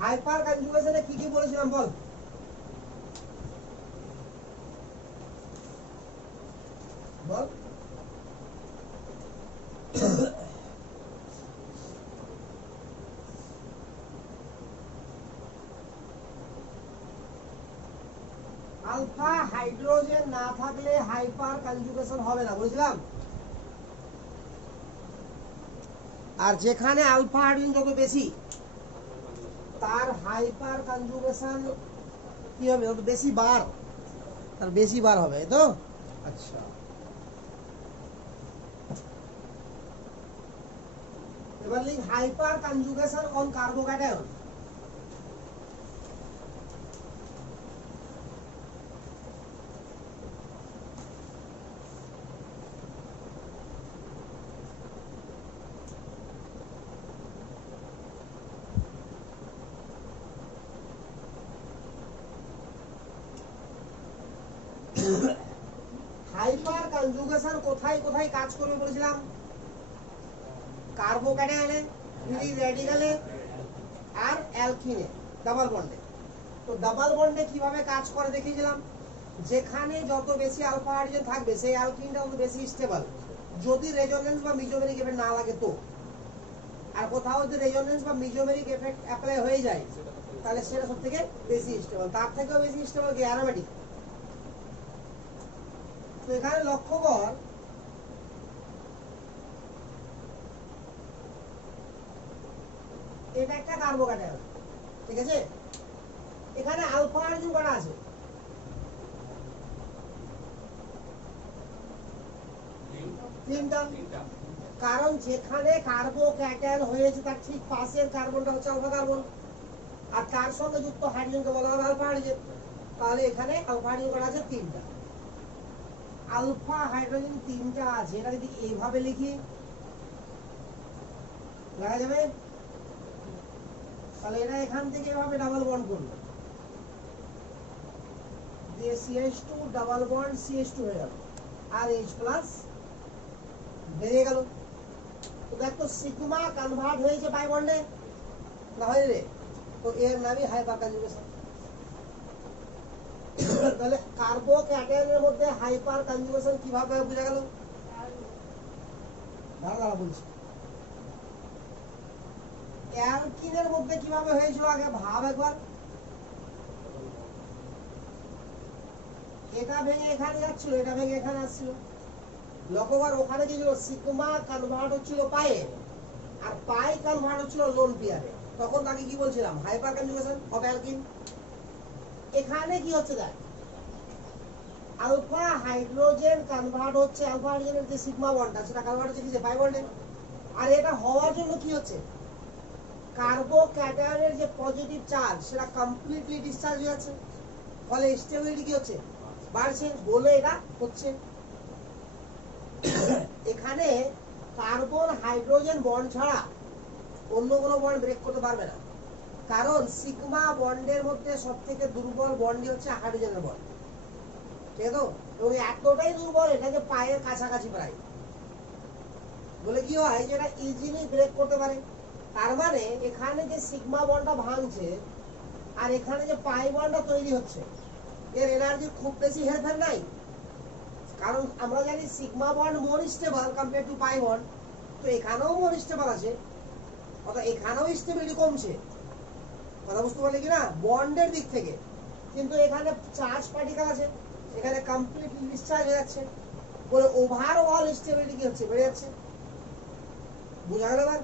Hyper কনজুগেশনে কি কি বলেছিলাম বল? বল আলফা হাইড্রোজেন না থাকলে হাইপার কনজুগেশন হবে না, বুঝলাম। আর যেখানে আলফা হাইড্রোজেন যত বেশি তার হাইপার কনজুগেশন কি হবে, যত বেশি বার তার বেশি বার হবে, তো আচ্ছা এবার লিখ hyper conjugation on carbocation. Hyper conjugation কোথায় কোথায় কাজ করবে বলেছিলাম? কার্বোক্যাটায়নে, ফ্রি রেডিক্যালে আর অ্যালকিনে, ডাবল বন্ডে। তো ডাবল বন্ডে কিভাবে কাজ করে দেখিয়েছিলাম, যেখানে যত বেশি আলফা হাইড্রোজেন থাকবে সেই অ্যালকিনটা তত বেশি স্টেবল, যদি রেজোনেন্স বা মিজোমেরিক এফেক্ট না লাগে তো। আর কোথাও যদি রেজোনেন্স বা মিজোমেরিক এফেক্ট অ্যাপ্লাই হয়ে যায় তাহলে সেটা সবথেকে বেশি স্টেবল, তার থেকেও বেশি স্টেবল কি অ্যারোমেটিক। তো এখানে লক্ষ্য কর এটা একটা কার্বোক্যাটায়ন, ঠিক আছে। এখানে আলফা হাইড্রোজেন কটা আছে? তিনটা। কারণ যেখানে কার্বোক্যাটায়ন হয়েছে তার ঠিক পাশের কার্বনটা হচ্ছে আলফা কার্বন, আর তার সঙ্গে যুক্ত হাইড্রোজেনকে বলা হবে আলফা হাইড্রোজেন। তাহলে এখানে আলফা হাইড্রোজেন কটা আছে? তিনটা। আলফা হাইড্রোজেন তিনটা আছে, এটা যদি এইভাবে লিখি লেখা যাবে, তাহলে এটা এখান থেকে এভাবে ডাবল বন্ড করবে, দিয়ে CH2 ডাবল বন্ড CH2 হয়ে গেল, আর H প্লাস বেরিয়ে গেল। তো দেখ তো সিগমা কনভার্ট হয়েছে বাই বন্ডে না হয় রে, তো এর নামই হাইপার কনজুগেশন। তাহলে কার্বোক্যাটায়নের মধ্যে হাইপার কনজুগেশন কিভাবে বোঝা গেল? দাঁড়া বলছি, অ্যালকিনের মধ্যে কিভাবে হয়েছিল আগে ভাব একবার। এটা ভেঙে এখানে যাচ্ছিল, এটা ভেঙে এখানে আসছিল। লক্ষ্যবার ওখানে কি ছিল, সিগমা কনভার্ট হচ্ছিল পায়ে, আর পাই কনভার্ট হচ্ছিল লোন পিয়ারে। তখন তাকে কি বলছিলাম? Hyper conjugation of alkyne. এখানে কি হচ্ছে দেখ, আলফা হাইড্রোজেন কনভার্ট হচ্ছে আলফা হাইড্রোজেনের যে সিগমা বন্ডটা সেটা কনভার্ট হচ্ছে কিসে? পাই বন্ডে। আর এটা হওয়ার জন্য কি হচ্ছে, কার্বোক্যাটায়নের যে পজিটিভ চার্জ সেটা কমপ্লিটলি ডিসচার্জ হয়ে যাচ্ছে, ফলে স্টেবিলিটি কি হচ্ছে? বাড়ছে, বলে এটা হচ্ছে। এখানে কার্বন হাইড্রোজেন বন্ড ছাড়া অন্য কোনো বন্ড ব্রেক করতে পারবে না, কারণ সিগমা বন্ডের মধ্যে সবথেকে দুর্বল বন্ডই হচ্ছে হাইড্রোজেনের বন্ড, ঠিক আছে। এবং এতটাই দুর্বল এটাকে পায়ের কাছাকাছি প্রায়, বলে কি হয় যে এটা ইজিলি ব্রেক করতে পারে। তার মানে এখানে যে সিগমা বন্ডটা ভাঙছে আর এখানে যে পাই বন্ডটা তৈরি হচ্ছে, এর এনার্জি খুব বেশি হেরফের নাই। কারণ আমরা জানি sigma bond more stable compare to pi bond, তো এখানেও মোর স্টেবল আছে, অর্থাৎ এখানেও স্টেবিলিটি কমছে। কথা বুঝতে পারলে কি না, বন্ডের দিক থেকে। কিন্তু এখানে চার্জ পার্টিকেল আছে, এখানে কমপ্লিটলি ডিসচার্জ হয়ে যাচ্ছে, বলে ওভারঅল স্টেবিলিটি কি হচ্ছে? বেড়ে যাচ্ছে। বুঝা গেল এবার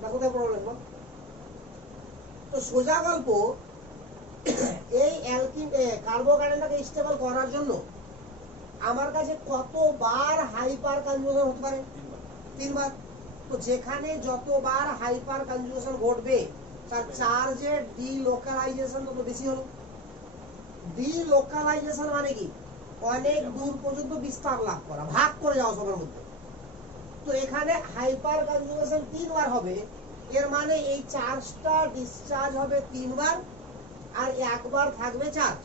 না কোথায় প্রবলেম? তো সোজা গল্প, এই অ্যালকিন কার্বোক্যাটায়নটাকে স্টেবল করার জন্য আমার কাছে কতবার হাইপার কনজুগেশন হতে পারে? 3 বার। তো যেখানে যতবার হাইপার কনজুগেশন ঘটবে তার চার্জের ডিলোকালাইজেশন তত বেশি হলো। ডিলোকালাইজেশন মানে কি? অনেক দূর পর্যন্ত বিস্তার লাভ করা, ভাগ করে যাওয়া সবার মধ্যে। তো এখানে হাইপার কনজুগেশন 3 বার হবে, এর মানে এই চার্জটা ডিসচার্জ হবে 3 বার, আর একবার থাকবে চার্জ।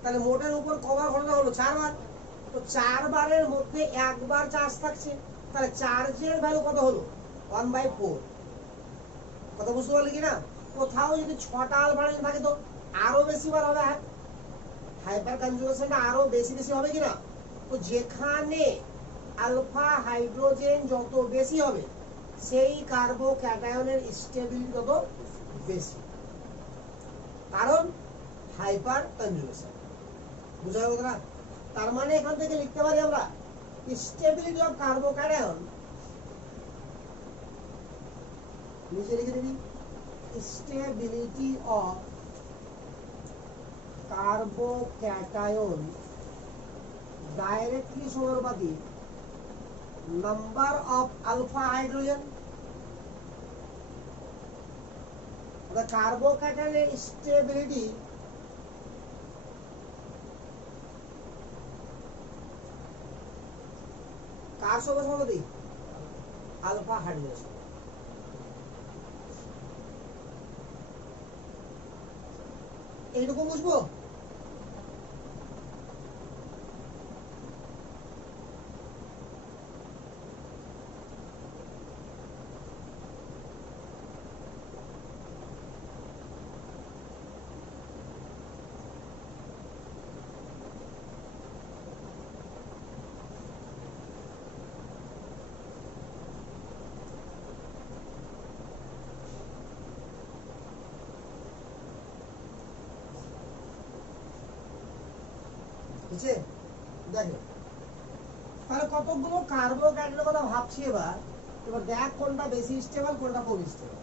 তাহলে মোটের উপর কবার ঘটনা হলো? 4 বার। তো 4 বারের মধ্যে একবার চার্জ থাকছে, তাহলে চার্জের ভ্যালু কত হলো? 1/4। কথা বুঝতে পারলি কি না? কোথাও যদি 6টা আলফা হাইড্রোজেন থাকে তো আরো বেশি বার হবে, হাইপার কনজুগেশনটা আরো বেশি বেশি হবে কি না? তো যেখানে আলফা হাইড্রোজেন যত বেশি হবে সেই কার্বোক্যাটায়নের স্টেবিলিটি তত বেশি, কারণ হাইপার কনজুগেশন। বুঝা গেল না? তার মানে এখান থেকে লিখতে পারি আমরা স্টেবিলিটি অফ কার্বোক্যাটায়ন, নিচে লিখে দিবি স্টেবিলিটি অফ কার্বোক্যাটায়ন ডাইরেক্টলি সমানুপাতিক নাম্বার অফ আলফা হাইড্রোজেন। কার্বোক্যাটায়নের স্টেবিলিটি কার সঙ্গে সমানুপাতিক? Alpha hydrogen. এইরকম বুঝবো? বুঝছে? দেখো তাহলে কতগুলো কার্বোহাইড্রেটের কথা ভাবছি এবার। এবার দেখ কোনটা বেশি স্টেবল, কোনটা কম স্টেবল।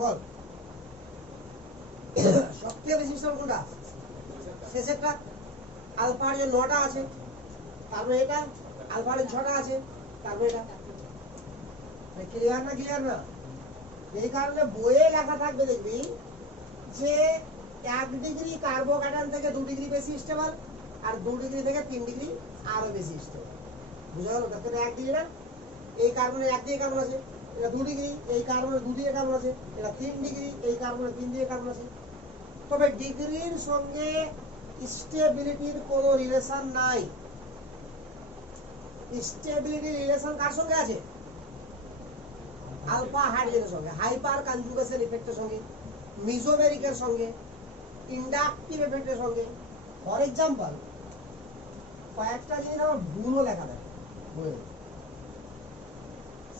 বল সবথেকে বেশি স্টেবল কোনটা? শেষেরটা। আলফা হাইড্রোজেন 9টা আছে, তারপরে এটা আলফা হাইড্রোজেন 6টা আছে, তারপরে এটা। ক্লিয়ার না? ক্লিয়ার না? এই কারণে বইয়ে লেখা থাকবে, দেখবি যে 1 ডিগ্রি কার্বোক্যাটায়ন থেকে 2 ডিগ্রি বেশি স্টেবল, আর 2 ডিগ্রি থেকে 3 ডিগ্রি আরো বেশি স্টেবল। বুঝা গেল? তারপরে 1 ডিগ্রি না, এই কার্বনের 1 দিকে কার্বন আছে, এটা 2 ডিগ্রি, এই কার্বনের 2 দিকে কার্বন আছে, এটা 3 ডিগ্রি, এই কার্বনের 3 দিকে কার্বন আছে। তবে ডিগ্রির সঙ্গে স্টেবিলিটির কোনো রিলেশন নাই। স্টেবিলিটি রিলেশন কার সঙ্গে আছে? আলফা হাইড্রোজেনের সঙ্গে, হাইপার কনজুগেশন ইফেক্টের সঙ্গে, মিজোমেরিকের সঙ্গে, ইন্ডাকটিভ ইফেক্টের সঙ্গে। ফর এক্সাম্পল কয়েকটা জিনিস আমার ভুলও লেখা থাকে বইয়ে।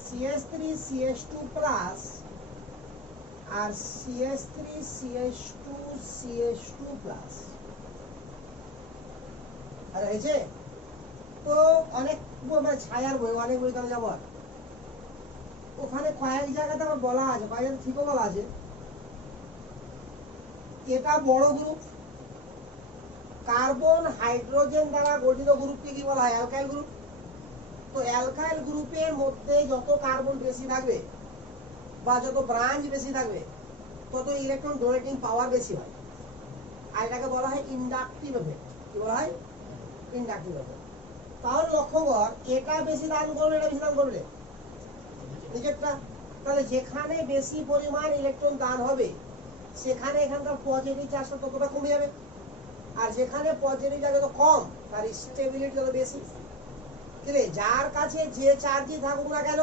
CH3 CH2 প্লাস আর CH3 CH2 CH2 প্লাস। আর এই যে তো অনেক মানে ছায়ার বই, অনেক বই কালে যাবো, ওখানে কয়েক জায়গাতে আমার বলা আছে, কয়েক ঠিকও বলা আছে এটা বড় গ্রুপ। কার্বন হাইড্রোজেন দ্বারা গঠিত গ্রুপকে কি বলা হয়? Alkyl group. তো অ্যালকাইল গ্রুপের মধ্যে যত কার্বন বেশি থাকবে বা যত ব্রাঞ্চ বেশি থাকবে তত ইলেকট্রন ডোনেটিং পাওয়ার বেশি হয়, আর এটাকে বলা হয় ইন্ডাকটিভ এফেক্ট। কি বলা হয়? Inductive effect. তাহলে লক্ষ্য কর, এটা বেশি দান করবে, এটা বেশি দান করবে নিচেরটা। তাহলে যেখানে বেশি পরিমাণ ইলেকট্রন দান হবে সেখানে এখানকার পজিটিভ চার্জটা ততটা কমে যাবে, আর যেখানে পজিটিভ চার্জ যত কম তার স্টেবিলিটি তত বেশি। যার কাছে যে চার্জই থাকুক না কেন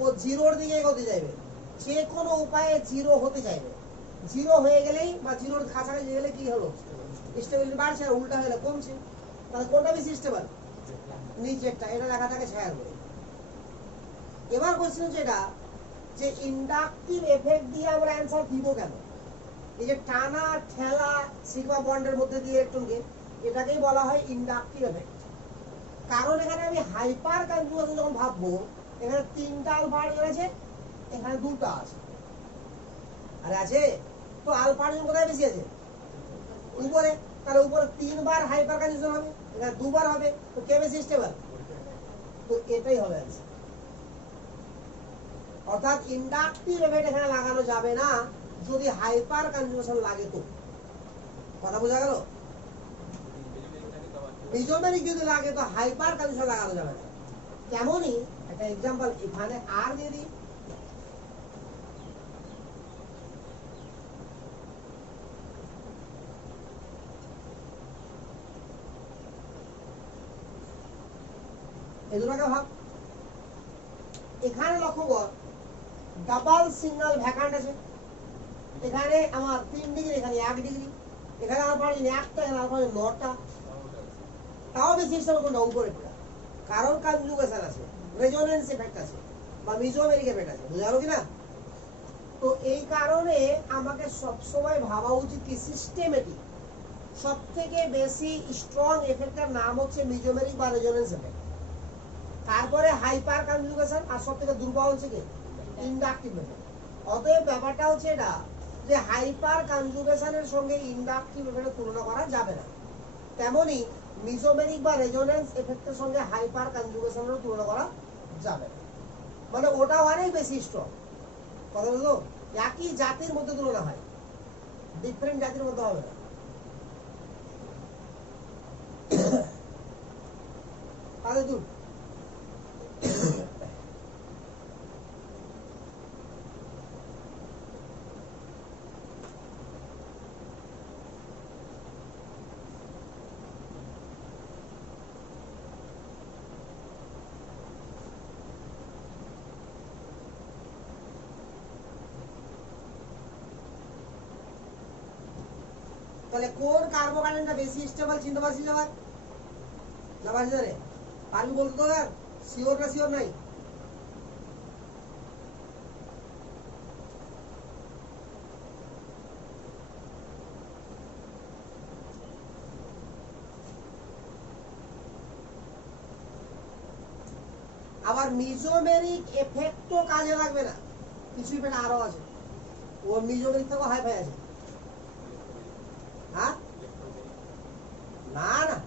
ও জিরোর দিকে এগোতে চাইবে, যে কোনো উপায়ে জিরো হতে চাইবে। জিরো হয়ে গেলেই বা জিরোর কাছাকাছি গেলে কি হলো? স্টেবিলিটি বাড়ছে, আর উল্টা হলে কমছে। তাহলে কোনটা বেশি স্টেবল? নিচেরটা। এটা লেখা থাকে ছায়ার বই। এবার কোশ্চেন হচ্ছে এটা যে ইন্ডাকটিভ এফেক্ট দিয়ে আমরা অ্যান্সার দিব কেন? এই যে টানা ঠেলা সিগমা বন্ডের মধ্যে দিয়ে ইলেকট্রনকে, এটাকেই বলা হয় ইন্ডাকটিভ এফেক্ট। কারণ এখানে আমি হাইপার কনজুগেশন যখন ভাববো, এখানে 3টা আলফা হাইড্রোজেন আছে, এখানে 2টা আছে, আর আছে তো আলফা হাইড্রোজেন কোথায় বেশি আছে? উপরে। তাহলে উপরে 3 বার হাইপার কনজুগেশন হবে, এখানে 2 বার হবে, তো কে বেশি স্টেবল? তো এটাই হবে অ্যান্সার। অর্থাৎ ইন্ডাকটিভ এফেক্ট এখানে লাগানো যাবে না যদি হাইপার কনজুগেশন লাগে। তো কথা বোঝা গেল? মিজোমেরিক যদি লাগে তো হাইপার কনজুগেশন লাগানো যাবে না। কেমনই একটা এক্সাম্পল এখানে আর দিয়ে দিই, এই দুটাকে ভাব। এখানে লক্ষ্য কর ডাবল সিঙ্গেল ভ্যাকান্ট আছে, এখানে আমার 3 ডিগ্রি, এখানে 1 ডিগ্রি, এখানে আমার পাওয়া যায় 1টা, এখানে আমার পাওয়া যায় 9টা। তাও বেশি হিসাবে কোনটা উপরেরটা, কারণ কনজুগেশন আছে, রেজোনেন্স এফেক্ট আছে বা মিজোমেরিক এফেক্ট আছে। বুঝা গেল কি না? তো এই কারণে আমাকে সবসময় ভাবা উচিত কি সিস্টেমেটিক সব থেকে বেশি স্ট্রং এফেক্টের নাম হচ্ছে মিজোমেরিক বা রেজোনেন্স এফেক্ট, তারপরে হাইপার কনজুগেশন, আর সব থেকে দুর্বল হচ্ছে কি ইন্ডাকটিভ এফেক্ট। অতএব ব্যাপারটা হচ্ছে এটা যে হাইপার কনজুগেশনের সঙ্গে ইন্ডাকটিভ এফেক্টের তুলনা করা যাবে না, তেমনি মিজোমেরিক বা রেজোনেন্স এফেক্টের সঙ্গে হাইপার কনজুগেশনের তুলনা করা যাবে না, মানে ওটা অনেক বেশি স্ট্রং। কথা বুঝলো? একই জাতির মধ্যে তুলনা হয়, ডিফারেন্ট জাতির মধ্যে হবে না। তাহলে দূর তাহলে কোন কার্বোকার্বনটা বেশি স্টেবল চিনতে পারছিস আবার? না পারছিস রে? পারবি বলতে তো আর শিওর না শিওর নাই? আবার মিজোমেরিক এফেক্টও কাজে লাগবে না, কিছু ইফেক্ট আরো আছে, ও মিজোমেরিক থেকেও হাই ফাই আছে। হ্যাঁ না না,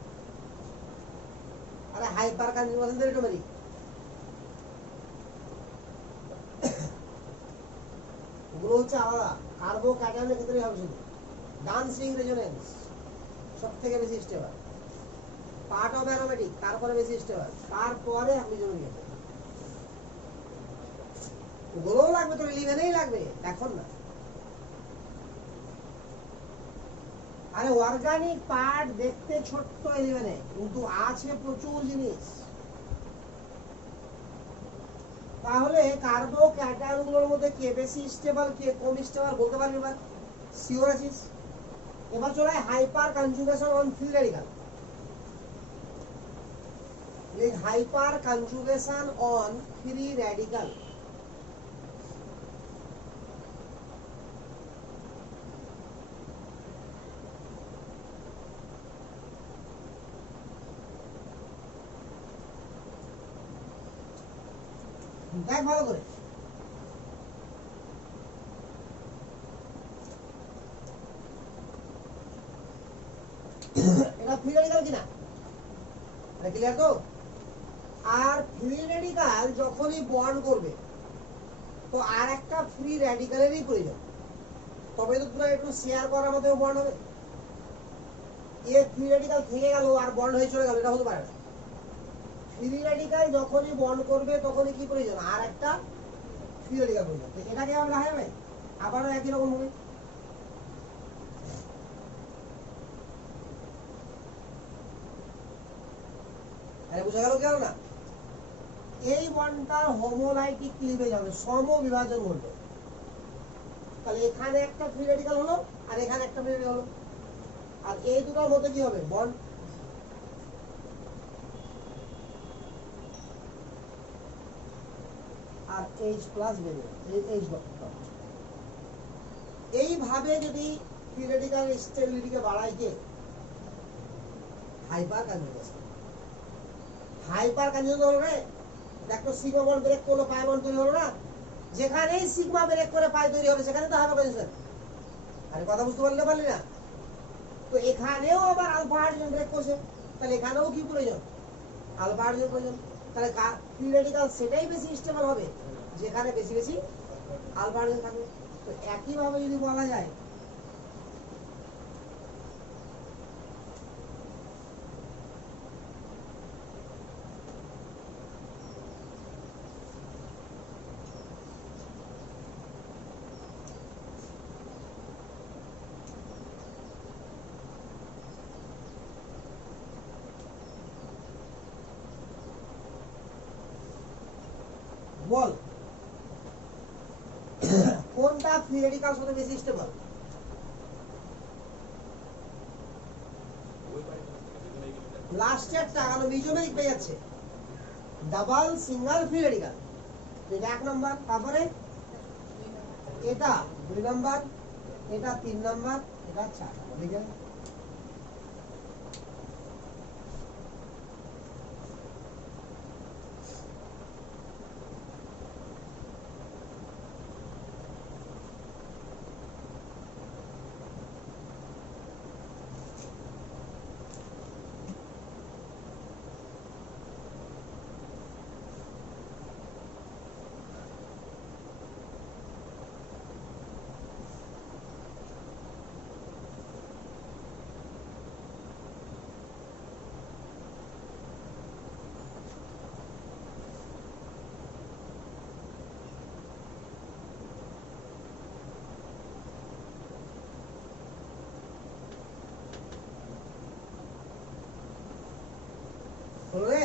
আরে হাইপার কনজুগেশন রেজোমেরিক, ওগুলো হচ্ছে আলাদা, কার্বোক্যাটায়নের ক্ষেত্রেই হবে শুধু। ডান্সিং রেজোনেন্স সব থেকে বেশি স্টেবল, পার্ট অফ অ্যারোমেটিক তারপরে বেশি স্টেবল, তারপরে মিজোমেরিক। ওগুলোও লাগবে, তো ইলেভেনেই লাগবে এখন না। আরে অর্গানিক পার্ট দেখতে ছোট্ট 11-এ, কিন্তু আছে প্রচুর জিনিস। তাহলে কার্বোক্যাটায়ন গুলোর মধ্যে কে বেশি স্টেবল কে কম স্টেবল বলতে পারবি এবার? শিওর আছিস? এবার চলে hyperconjugation on free radical. এই hyperconjugation on free radical দেখ ভালো করে। এটা ফ্রি রেডিক্যাল কিনা এটা ক্লিয়ার তো? আর ফ্রি রেডিক্যাল যখনই বন্ড করবে তো আর একটা ফ্রি রেডিক্যালেরই প্রয়োজন, তবে তো পুরো একটু শেয়ার করার মতো বন্ড হবে। এ ফ্রি রেডিক্যাল থেকে গেল আর বন্ড হয়ে চলে গেল, এটা হতে পারে না। ফ্রি রেডিক্যাল যখনই বন্ড করবে তখনই কি প্রয়োজন? আর একটা ফ্রি রেডিক্যাল প্রয়োজন। তো এটাকে আমরা রাখা যাবে আবারও একই রকম হবে। আরে বুঝা গেল কি হলো না? এই বন্ডটার হোমোলাইটিক ক্লিভেজ হবে, সমবিভাজন ঘটবে। তাহলে এখানে একটা ফ্রি রেডিক্যাল হলো আর এখানে একটা ফ্রি রেডিক্যাল হলো, আর এই দুটোর মধ্যে কি হবে? বন্ড। আর H প্লাস বেরিয়ে H ডট। এইভাবে যদি ফ্রি রেডিক্যাল স্টেবিলিটিকে বাড়ায় কে? Hyperconjugation. হাইপার কনজুগেশন হলো রে, দেখো সিগমা বন্ড ব্রেক করলো, পাই বন্ড তৈরি হলো না? যেখানেই সিগমা ব্রেক করে পাই তৈরি হবে সেখানে তো হাইপার কনজুগেশন। আরে কথা বুঝতে পারলি না? তো এখানেও আবার আলফা হাইড্রোজেন ব্রেক করছে, তাহলে এখানেও কি প্রয়োজন? আলফা হাইড্রোজেন প্রয়োজন। তাহলে ফ্রি রেডিক্যাল সেটাই বেশি স্টেবল হবে যেখানে বেশি বেশি আলফা হাইড্রোজেন থাকবে। তো একই ভাবে যদি বলা যায় বল কোনটা ফ্রি রেডিকাল সাথে বেশি স্টেবল? লাস্টেরটা কারণ মিজোমেরিক পেয়ে যাচ্ছে, ডাবল সিঙ্গেল ফ্রি রেডিকাল, এটা 1 নাম্বার। তারপরে এটা 2 নাম্বার, এটা 3 নাম্বার, এটা 4 নাম্বার। ঠিক আছে, হলো রে।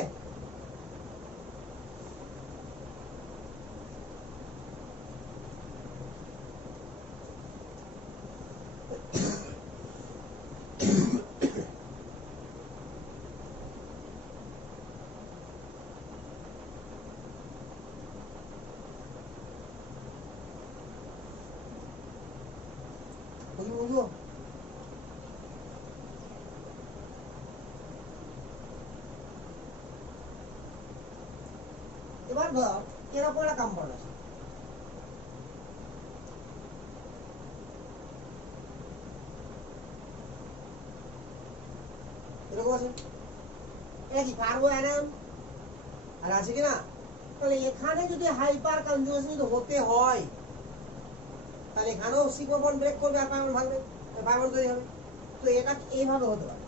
বুঝবো এবার ধর এরকম একটা কম্পাউন্ড আছে, এরকম আছে, এটা কি কার্বো অ্যানায়ন আর আছে কিনা? তাহলে এখানে যদি হাইপার কনজুগেশন যদি হতে হয় তাহলে এখানেও সিগমা বন্ড ব্রেক করবে আর পাই বন্ড ভাঙবে, পাই বন্ড তৈরি হবে। তো এটা এইভাবে হতে পারে,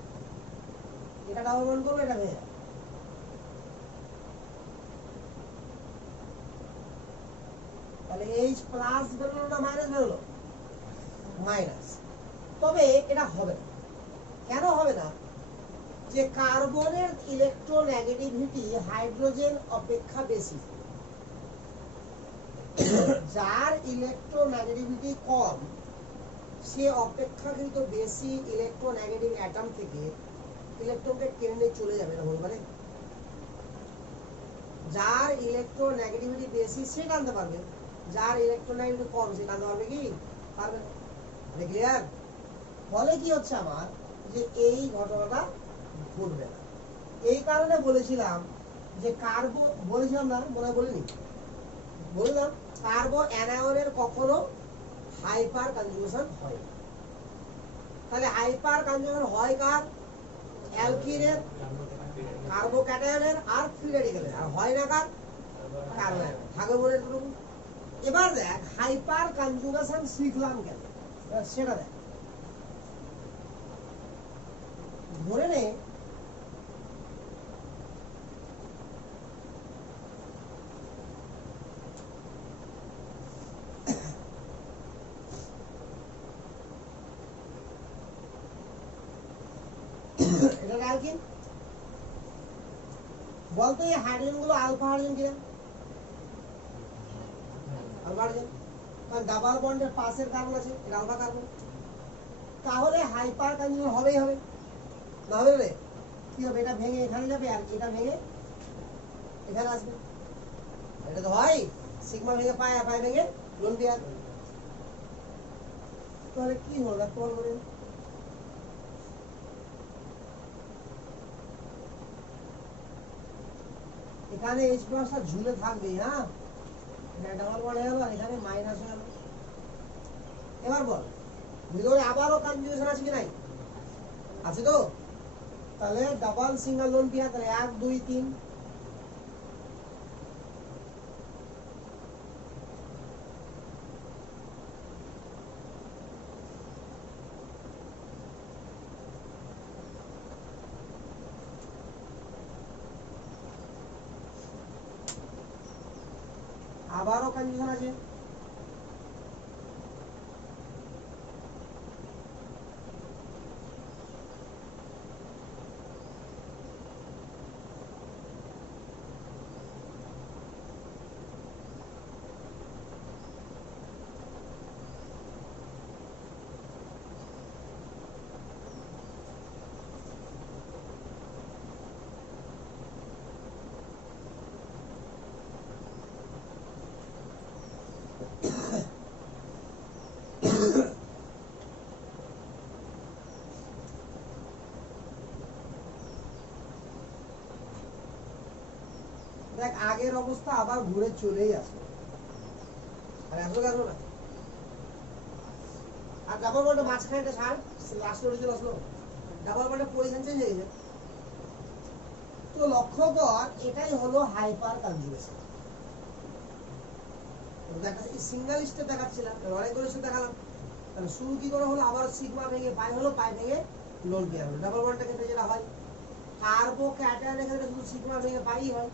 এটা ডাবল বন্ড করবে, এটা ভেঙে যাবে। তাহলে এইচ প্লাস বেরোলো না মাইনাস বেরোলো? মাইনাস। তবে এটা হবে না। কেন হবে না? যে কার্বনের ইলেকট্রোনেগেটিভিটি হাইড্রোজেন অপেক্ষা বেশি, যার ইলেকট্রোনেগেটিভিটি কম সে অপেক্ষাকৃত বেশি ইলেকট্রোনেগেটিভ অ্যাটম থেকে ইলেকট্রনকে টেনে নিয়ে চলে যাবে, না বলতে পারে। যার ইলেকট্রোনেগেটিভিটি বেশি সে টানতে পারবে, যার ইলেকট্রোনেগেটিভিটি কম সে টানতে পারবে কি? পারবে না। মানে ক্লিয়ার? ফলে কি হচ্ছে আমার, যে এই ঘটনাটা ঘটবে না। এই কারণে বলেছিলাম যে কার্বো, বলেছিলাম না, মনে হয় বলিনি, বললাম কার্বো অ্যানায়নের কখনো হাইপার কনজুগেশন হয় না। তাহলে হাইপার কনজুগেশন হয় কার? অ্যালকিনের, কার্বোক্যাটায়নের আর ফ্রি রেডিক্যালের, আর হয় না কার? কার্বনের। থাকে বলে একটু। এবার দেখ হাইপার কনজুগেশন শিখলাম কেন, সেটা দেখ। ধরে নে এটা অ্যালকিন, বলতো এই হাইড্রোজেন গুলো আলফা হাইড্রোজেন কিনা? আলফা হাইড্রোজেন, কারণ ডাবল বন্ডের পাশের কার্বন আছে, এটা আলফা কার্বন। তাহলে হাইপার কনজুগেশন হবেই হবে, না হবে রে? কি হবে? এটা ভেঙে এখানে যাবে আর এটা ভেঙে এখানে আসবে। এটা তো হয় সিগমা ভেঙে পাই, আর পাই ভেঙে লোন পেয়ার। তাহলে কি হলো দেখতে বল বলে? এখানে এইচ প্লাসটা ঝুলে থাকবে, হ্যাঁ, এটা ডাবল বন্ড হয়ে গেল আর এখানে মাইনাস হয়ে গেল। এবার বল ভিতরে আবারও কনজুগেশন আছে কি নাই? আছে তো। তাহলে ডাবল সিঙ্গেল লোন পেয়ার, তাহলে 1 2 3, আবারও কনজুগেশন আছে। দেখ আগের অবস্থা আবার ঘুরে চলেই আসবে, আর আসবে আসবে না। আর ডাবল বন্ডে মাঝখানে একটা ছাড়, লাস্ট অরিজিন আসলো, ডাবল বন্ডে পজিশন চেঞ্জ হয়ে গেছে। তো লক্ষ্য কর এটাই হলো হাইপার কনজুগেশন। সিঙ্গেল স্টেপ দেখাচ্ছিলাম, অনেকগুলো স্টেপ দেখালাম। তাহলে শুরু কি করে হলো, আবার সিগমা ভেঙে পাই হলো, পাই ভেঙে লোন পেয়ার হলো। ডাবল বন্ডের ক্ষেত্রে যেটা হয়, কার্বো ক্যাটায়নের ক্ষেত্রে শুধু সিগমা ভেঙে পাই হয়,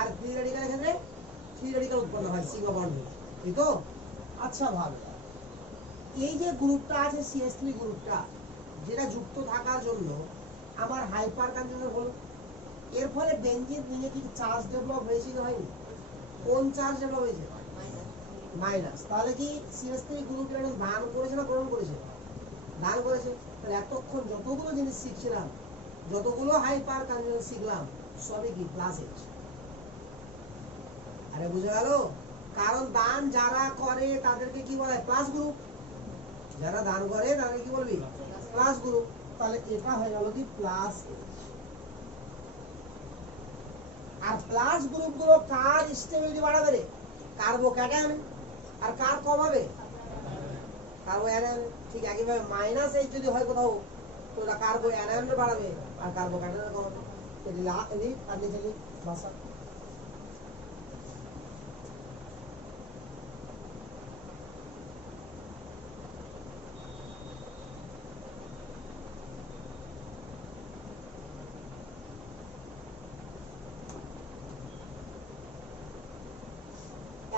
আর ফ্রি রেডিক্যালের ক্ষেত্রে ফ্রি রেডিক্যাল উৎপন্ন হয় সিগমা বন্ড থেকে, ঠিক তো? আচ্ছা ভালো, এই যে গ্রুপটা আছে CH3 গ্রুপটা, যেটা যুক্ত থাকার জন্য আমার হাইপার কনজুগেশন হলো, এর ফলে বেঞ্জিন রিংয়ে কি চার্জ ডেভেলপ হয়েছে কি হয়নি? কোন চার্জ ডেভেলপ হয়েছে? মাইনাস। তাহলে কি CH3 গ্রুপ এটা দান করেছে না গ্রহণ করেছে? দান করেছে। তাহলে এতক্ষণ যতগুলো জিনিস শিখছিলাম, যতগুলো হাইপার কনজুগেশন শিখলাম, সবই কি প্লাস H। আরে বুঝে গেল? কারণ দান যারা করে তাদেরকে কি বলে? Plus group. যারা দান করে তাদেরকে কি বলবি? Plus group. তাহলে এটা হয়ে গেল কি প্লাস H। আর প্লাস গ্রুপগুলো কার স্টেবিলিটি বাড়াবে রে? কার্বো ক্যাটায়ন। আর কার কমাবে? কার্বো অ্যানায়ন। ঠিক একইভাবে মাইনাস H যদি হয় কোথাও, তো ওটা কার্বো অ্যানায়ন বাড়াবে আর কার্বো ক্যাটায়ন কমাবে। এদিক আর নিচে লিখ ভাষা।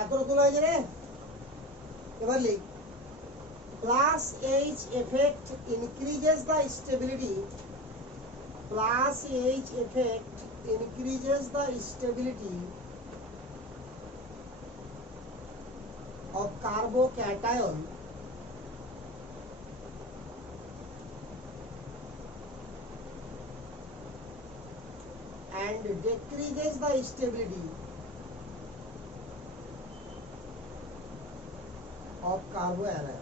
এত তোলা হয়েছে রে, এবার লিখ plus H effect increases the stability, plus H effect increases the stability of carbocation and decreases the stability of carboanion.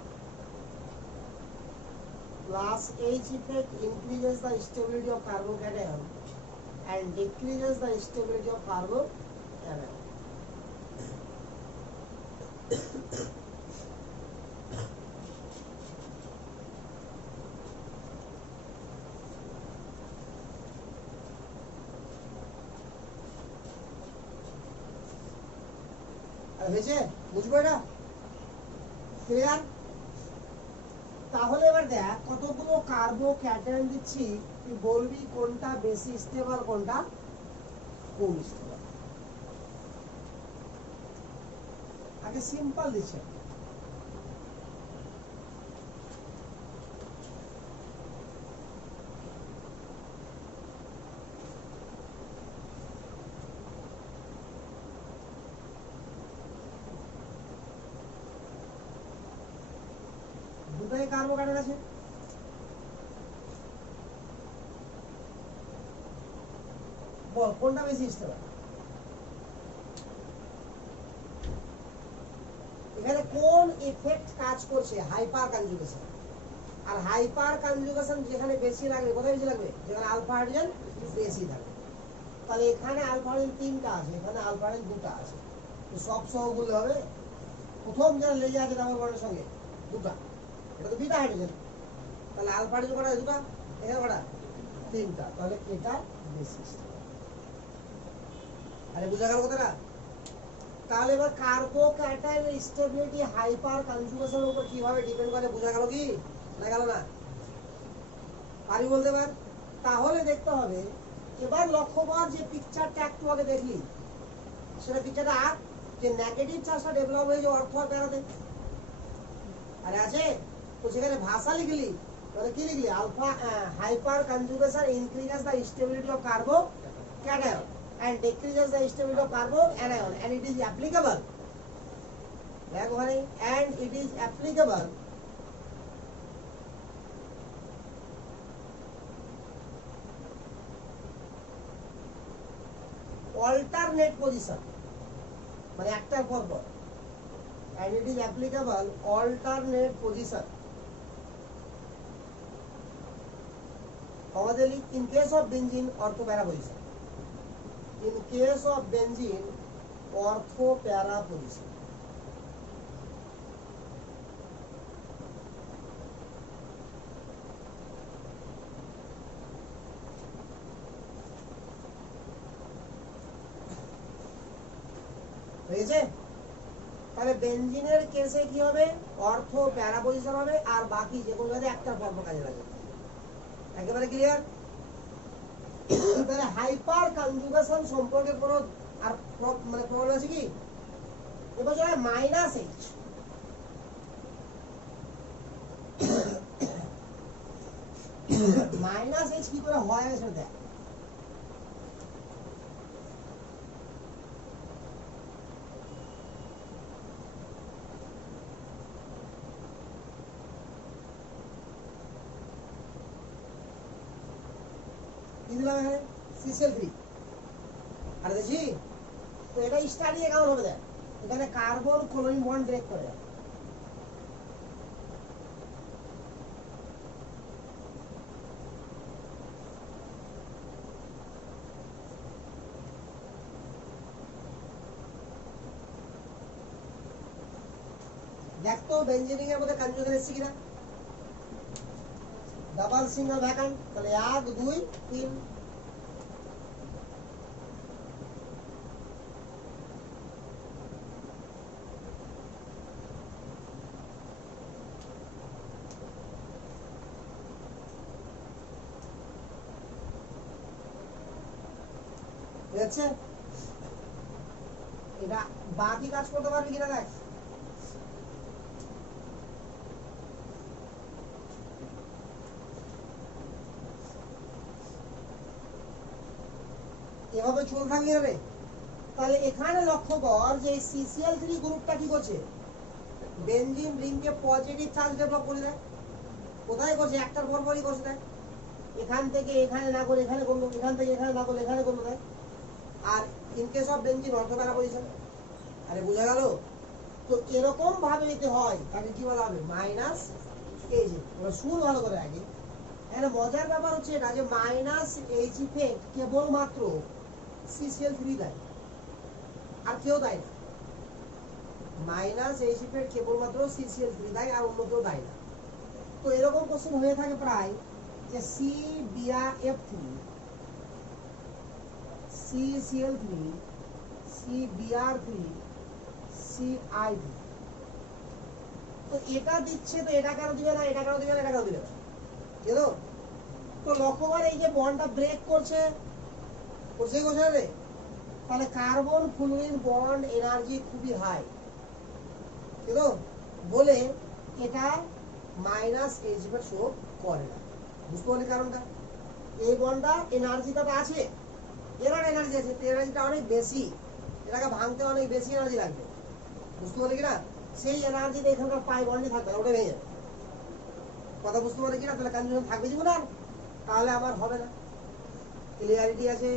Plus H effect increases the stability of carbocation and decreases the stability of carboanion. হয়েছে? বুঝবো এটা? Clear? তাহলে এবার দেখ কতগুলো কার্বো cation দিচ্ছি, তুই বলবি কোনটা বেশি স্টেবল কোনটা কম স্টেবল। আগে সিম্পল দিচ্ছে, দুটাই কার্বো ক্যাটায়ন আছে। বল কোনটা বেশি স্টেবল? এখানে কোন ইফেক্ট কাজ করছে? Hyperconjugation. আর হাইপার কনজুগেশন যেখানে বেশি লাগবে, কোথায় বেশি লাগবে? যেখানে আলফা হাইড্রোজেন বেশি থাকবে। তাহলে এখানে আলফা হাইড্রোজেন 3টা আছে, এখানে আলফা হাইড্রোজেন 2টা আছে, তো সব সহ বললে হবে। প্রথম যেটা লেগে আছে ডাবল বন্ডের সঙ্গে 2টা, এটা তো বিটা হাইড্রোজেন। তাহলে আলফা হাইড্রোজেন কটা? 2টা। এখানে কটা? 3টা। তাহলে এটা বেশি। আরে বুঝা গেল কথাটা? তাহলে এবার কার্বো ক্যাটায়নের স্টেবিলিটি হাইপার কনজুগেশনের উপর কিভাবে ডিপেন্ড করে, বোঝা গেল কি না গেল না? পারি বলতে পার? তাহলে দেখতে হবে, এবার লক্ষ্য কর যে পিকচারটা একটু আগে দেখলি, সেটা পিকচারটা আর যে নেগেটিভ চার্জটা ডেভেলপ হয়েছে অর্থ আর প্যারাতে আরে আছে, তো সেখানে ভাষা লিখলি, তাহলে কি লিখলি? Alpha hyperconjugation increases the stability of carbocation and decreases the stability of carboanion and it is applicable, and it is applicable alternate position, মানে একটার পর পর, and it is applicable alternate position আমাদের in case of benzene ortho para position, in case of benzene ortho para position. হয়েছে? তাহলে বেনজিনের কেসে কি হবে? অর্থো প্যারা পজিশন হবে, আর বাকি যেগুলো হবে একটার পর কাজে লাগবে। একেবারে ক্লিয়ার? তাহলে হাইপার কনজুগেশন সম্পর্কে কোনো আর মানে প্রবলেম আছে কি? এবার যারা মাইনাস এইচ, মাইনাস এইচ কি করে হয় সেটা দেখ। দিলাম এখানে CCl3 আর দেখি তো এটা স্টাডি কেমন হবে দেখ। এখানে কার্বন ক্লোরিন বন্ড ব্রেক করে দেখ তো বেনজিনিং এর মধ্যে কনজুগেশন এসেছে কিনা। ডাবল সিঙ্গেল ভ্যাকান্ট, তাহলে 1 2 3 হয়েছে। এটা বাকি কাজ করতে পারবি কিনা দেখ। এভাবে চলতে থাকলে হবে। তাহলে এখানে লক্ষ্য কর যে CCl3 গ্রুপটা কি করছে, বেনজিন রিংকে পজিটিভ চার্জ ডেভেলপ করে দেয়। কোথায় করছে? একটার পর পরই করছে দেয়। এখান থেকে এখানে না করে এখানে করলো, এখান থেকে এখানে না করলে এখানে করলো দেয়। আর ইন কেস অফ বেনজিন অর্থ প্যারা পজিশন। আরে বোঝা গেল? তো এরকম ভাবে যদি হয় তাহলে কি বলা হবে? Minus H. এবার শুন ভালো করে আগে। এখানে মজার ব্যাপার হচ্ছে এটা যে মাইনাস এইচ ইফেক্ট কেবলমাত্র CCl3 দেয়, আর কেউ দেয় না। মাইনাস এইচ ইফেক্ট কেবলমাত্র CCl3 দেয়, আর অন্য কেউ দেয় না। তো এরকম কোশ্চেন হয়ে থাকে প্রায় যে CbF3 CCl3 CbR3 CI3। তো এটা দিচ্ছে, তো এটা কেন দিবে না, এটা কেন দিবে না, এটা কেন দিবে না? বুঝলো? তো লক্ষ্য করে এই যে বন্ডটা ব্রেক করছে, করছে রে, তাহলে কার্বন ফ্লুরিন বন্ড এনার্জি খুবই হাই, বুঝলো? বলে এটা মাইনাস এইচ ইফেক্ট শো করে না। বুঝতে পারলি কারণটা? এই বন্ডটা এনার্জিটা আছে, এর এনার্জি আছে, এনার্জিটা অনেক বেশি, এটাকে ভাঙতে অনেক বেশি এনার্জি লাগবে। বুঝতে পারলি কিনা? সেই এনার্জিতে এখানকার পাই বন্ডে থাকবে না, ওটা ভেঙে যাবে। কথা বুঝতে পারলি কিনা? তাহলে কনজুগেশন থাকবে জীবন আর, তাহলে আমার হবে না। ক্লিয়ারিটি আছে?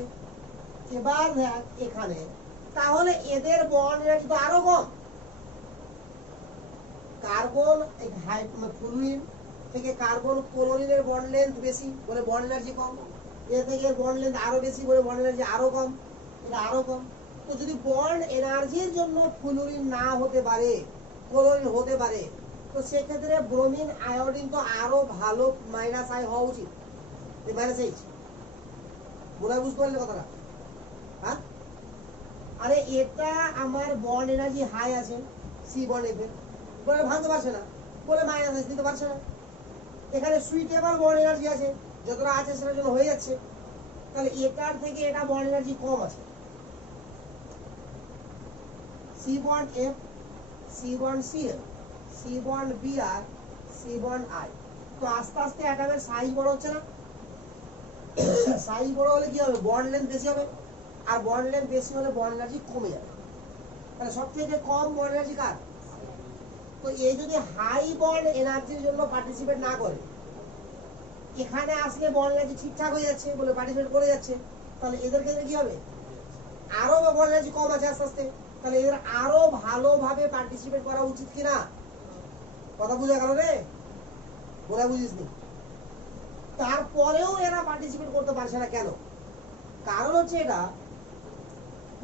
এবার দেখ এখানে, তাহলে এদের বন্ড এনার্জি তো আরো কম। কার্বন ফ্লুরিন থেকে কার্বন ক্লোরিনের বন্ড লেন্থ বেশি বলে বন্ড এনার্জি কম, এ থেকে বন্ড লেন্থ আরো বেশি বলে বন্ড এনার্জি আরো কম, এটা আরো কম। তো যদি বন্ড এনার্জির জন্য ফ্লুরিন না হতে পারে, ক্লোরিন হতে পারে, তো সেক্ষেত্রে ব্রোমিন আয়োডিন তো আরো ভালো মাইনাস আই হওয়া উচিত, মাইনাস এইচ। মনে হয় বুঝতে পারলে কথাটা? হ্যাঁ, আরে এটা আমার বন্ড এনার্জি হাই আছে, সি বন্ড এফ বলে ভাঙতে পারছে না, বলে মাইনাস এইচ দিতে পারছে না। এখানে সুইটেবল বন্ড এনার্জি আছে, যতটা আছে সেটার জন্য হয়ে যাচ্ছে। তাহলে এটার থেকে এটা বন্ড এনার্জি কম আছে, C bond F, C bond CL, C bond BR, C bond I. তো আস্তে আস্তে অ্যাটমের সাইজ বড় হচ্ছে না? সাইজ বড় হলে কি হবে? বন্ড লেন্থ বেশি হবে, আর বন্ড লেন্থ বেশি হলে বন্ড এনার্জি কমে যাবে। তাহলে সবথেকে কম বন্ড এনার্জি কার? তো এই যদি হাই বন্ড এনার্জির জন্য পার্টিসিপেট না করে, এখানে আসলে বন্ড এনার্জি ঠিকঠাক হয়ে যাচ্ছে বলে পার্টিসিপেট করে যাচ্ছে, তাহলে এদের ক্ষেত্রে কি হবে? আরো বন্ড এনার্জি কম আছে আস্তে আস্তে, তাহলে এদের আরো ভালোভাবে পার্টিসিপেট করা উচিত কিনা? কথা বুঝা গেল রে? বোঝা বুঝিসনি? তারপরেও এরা পার্টিসিপেট করতে পারছে না কেন? কারণ হচ্ছে এটা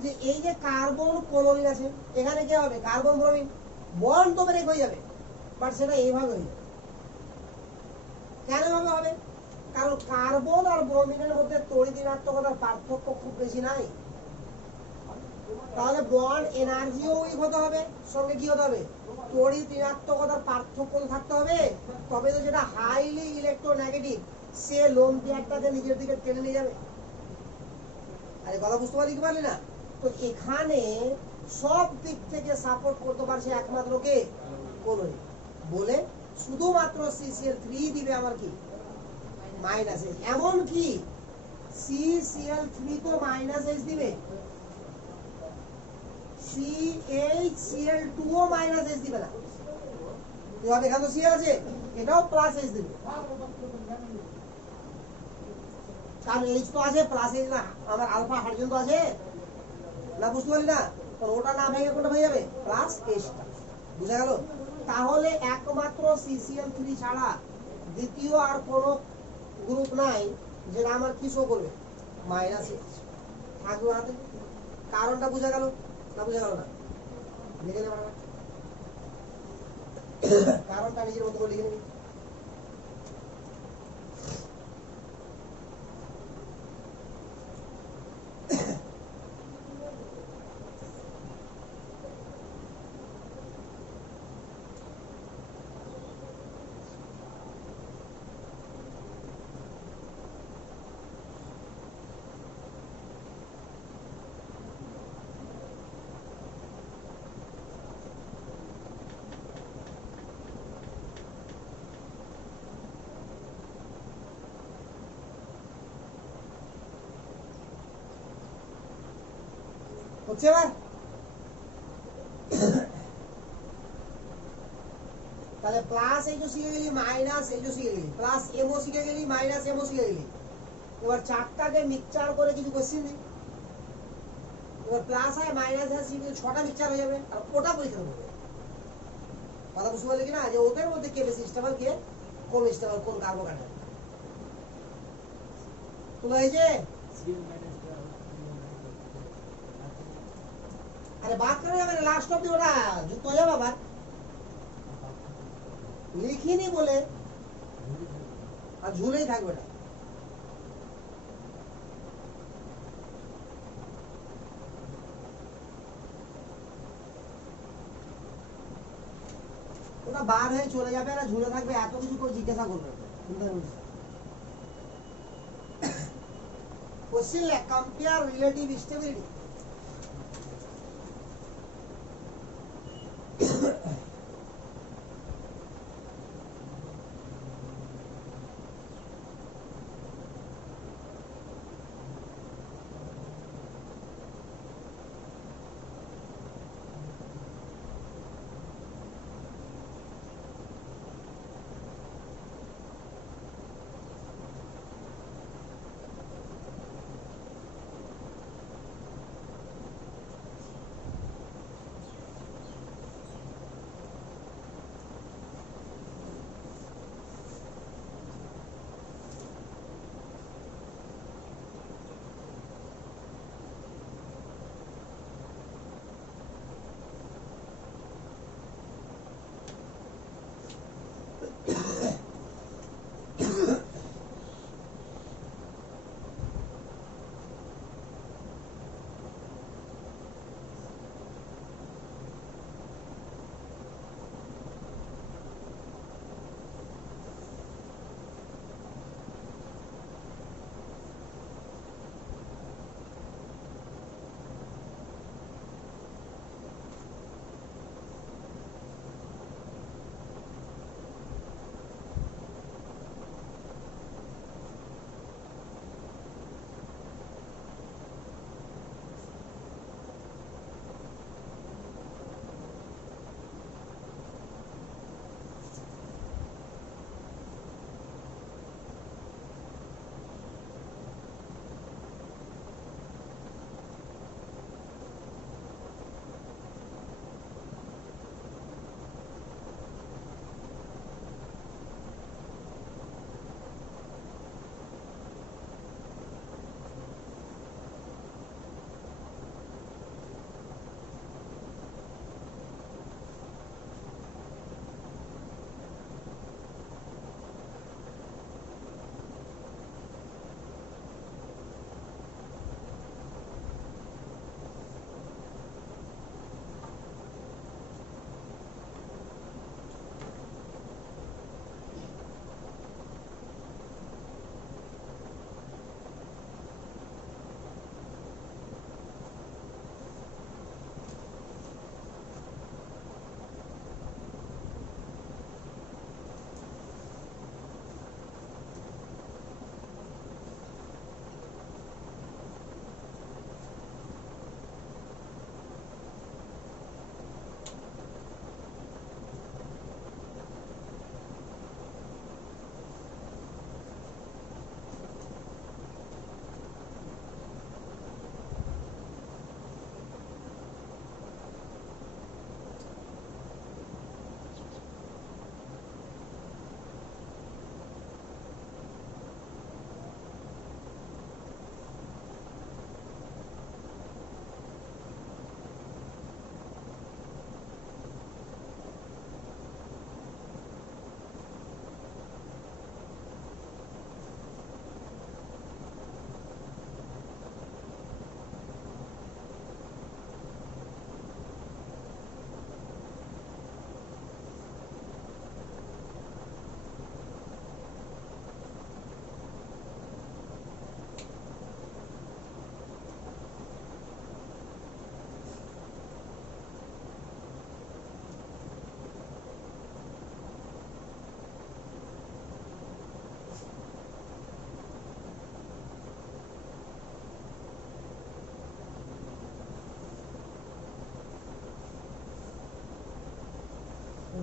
যে এই যে কার্বন ক্লোরিন আছে, এখানে কি হবে? কার্বন ব্রোমিন, বন্ড তো ব্রেক হয়ে যাবে, বাট সেটা এইভাবে হয়ে যাবে। কেন এভাবে হবে? কারণ কার্বন আর ব্রোমিনের মধ্যে তড়িৎ ঋণাত্মকতার পার্থক্য খুব বেশি নাই। তাহলে বন্ড এনার্জিও উইক হতে হবে, সঙ্গে কি হতে হবে? তড়িৎ ঋণাত্মকতার পার্থক্য থাকতে হবে। তবে তো যেটা হাইলি ইলেকট্রোনেগেটিভ সে লোন পেয়ারটাকে নিজের দিকে টেনে নিয়ে যাবে। আরে কথা বুঝতে পারলি না? তো এখানে সব দিক থেকে সাপোর্ট করতে পারছে একমাত্র কে? ক্লোরিন। বলে শুধুমাত্র CCl3 দিবে আমার কি? Minus H. এমন কি CCl3 তো মাইনাস এইচ দিবে, CHCl2 ও মাইনাস এইচ দিবে না। এখানে তো Cl আছে, এটাও প্লাস এইচ দিবে, কারণ এইচ তো আছে, প্লাস এইচ না, আমার আলফা হাইড্রোজেন তো আছে না। বুঝতে পারলি না? ওটা না ভেঙে কোনটা হয়ে যাবে? প্লাস এইচটা। বুঝা গেল? তাহলে একমাত্র CCl3 ছাড়া দ্বিতীয় আর কোনো গ্রুপ নাই যেটা আমার কি শো করবে? মাইনাস এইচ থাকবে হাতে। কারণটা বুঝা গেল না? বুঝা গেল না? লিখে নেব, কারণটা নিজের মতো করে লিখে নিবি। হচ্ছে এবার? তাহলে প্লাস এইচও শিখে গেলি, মাইনাস এইচও শিখে গেলি, প্লাস এমও শিখে গেলি, মাইনাস এমও শিখে গেলি। এবার চারটাকে মিক্সচার করে কিছু কোশ্চেন দিই। এবার প্লাস হয় মাইনাস হয় শিখে 6টা মিক্সচার হয়ে যাবে, আর ওটা পরীক্ষা করবে। কথা বুঝতে পারলি কিনা? যে ওদের মধ্যে কে বেশি স্টেবল, কে কম স্টেবল, কোন কার্বোকার্বন। তোলা হয়েছে? আরে বাদ করে যাবে না, লাস্ট অব্দি ওটা যুক্ত হয়ে যাবে। আবার লিখিনি বলে আর ঝুলেই থাকবে না। ওটা বার হয়ে চলে যাবে না, ঝুলে থাকবে, এত কিছু করে জিজ্ঞাসা করবে। কোশ্চেন লেখ, কম্পেয়ার রিলেটিভ স্টেবিলিটি।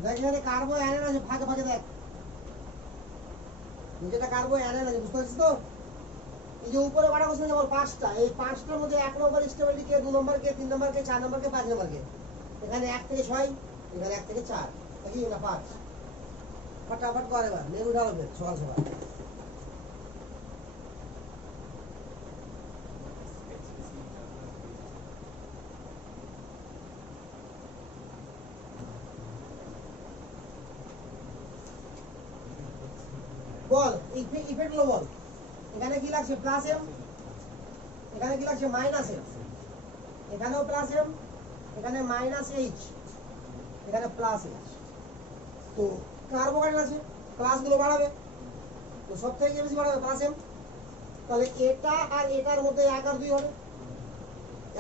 দেখ এখানে কার্বো অ্যানায়ন আছে, ভাগে ভাগে দেখ, যেটা কার্বো অ্যানায়ন আছে, বুঝতে পারছিস তো? এই যে উপরে কটা কোশ্চেন যেমন 5টা, এই 5টার মধ্যে 1 নম্বর স্টেবিলিটি কে, 2 নম্বর কে, 3 নম্বর কে, 4 নম্বর কে, 5 নম্বর কে। এখানে 1 থেকে 6, এখানে 1 থেকে 4, নাকি না 5? ফটাফট করে এবার, লেবু ঢালবে সকাল সকাল। বল ইফেক্ট গুলো বল। এখানে কি লাগছে? Plus M. এখানে কি লাগছে? Minus M. এখানেও প্লাস এম, এখানে মাইনাস এইচ, এখানে প্লাস এইচ। তো কার্বোকাইন আছে, প্লাস গুলো বাড়াবে, তো সব থেকে বেশি বাড়াবে প্লাস এম। তাহলে এটা আর এটার মধ্যে 1 আর 2 হবে।